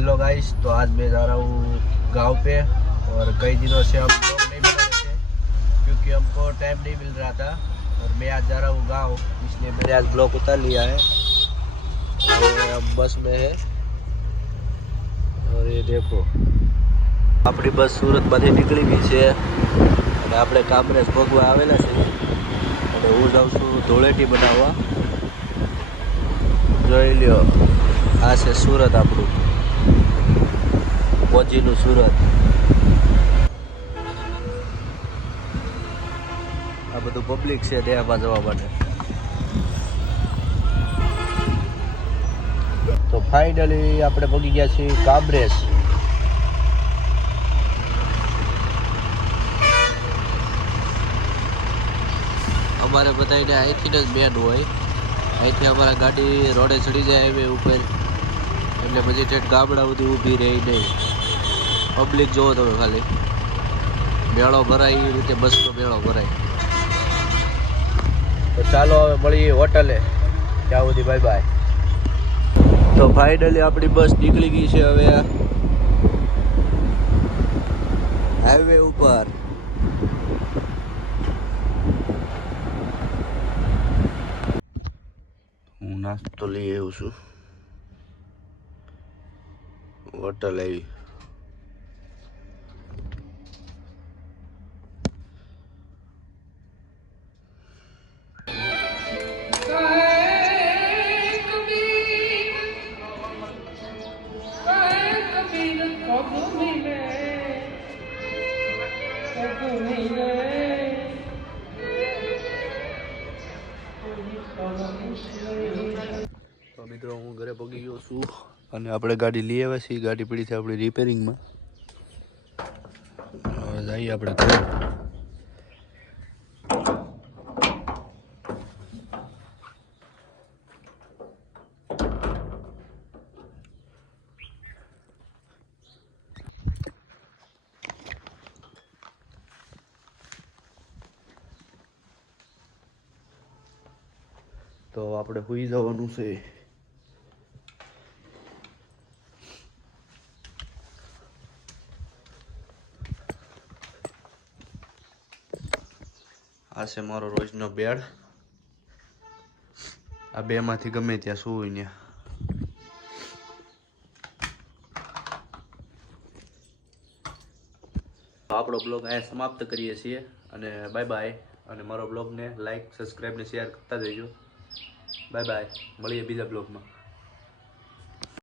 Hello guys, तो आज मैं जा रहा हूँ गांव पे और कई दिनों से हम ब्लॉग नहीं बना रहे थे क्योंकि हमको टाइम नहीं मिल रहा था। और मैं आज जा रहा हूँ गांव, इसलिए मैंने आज ब्लॉग उतार लिया है। और अब बस में है और ये देखो अपनी बस सूरत માંથી નીકળી ગઈ છે અને આપણે કામરેજ ભોગવા આવેલા છે અને હું જાઉં છું ધોળેટી બનાવવા। જોઈ લ્યો, આ છે સુરત, આપણું મોજીનું સુરત। આ બધું પબ્લિક છે દેહમાં જવા માટે। તો ફાઇનલી આપણે પહોંચી ગયા છીએ કામરેજ। અમારે બધાને અહીંથી જ મેન હોય, અહીંથી અમારા ગાડી રોડે ચડી જાય હાઈવે ઉપર, એટલે પછી ઠેઠ ગામડા સુધી ઊભી રહી નહીં। પબ્લિક જોવો તમે ખાલી, મેળો ભરાય એ રીતે બસનો મેળો ભરાય। તો ચાલો હવે મળીએ હોટલે, ત્યાં સુધી બાય બાય। તો ફાઇનલી આપણી બસ નીકળી ગઈ છે હવે હાઈવે ઉપર। હું નાસ્તો લઈ આવ્યો છું, હોટલ આવી। તો મિત્રો હું ઘરે પહોંચી ગયો છું અને આપણે ગાડી લઈ આવ્યા છીએ। ગાડી પડી છે આપણી રિપેરિંગમાં। હવે જઈએ આપણે ઘરે। તો આપણે સુઈ જવાનું છે। આ છે મારો રોજનો બેડ, આ બેમાંથી ગમે ત્યાં સૂવું ત્યાં। આપણો બ્લોગ અહીંયા સમાપ્ત કરીએ છીએ અને બાય બાય। અને મારો બ્લોગને લાઈક, સબસ્ક્રાઈબ ને શેર કરતા જજો। બાય બાય, મળીએ બીજા બ્લોગમાં।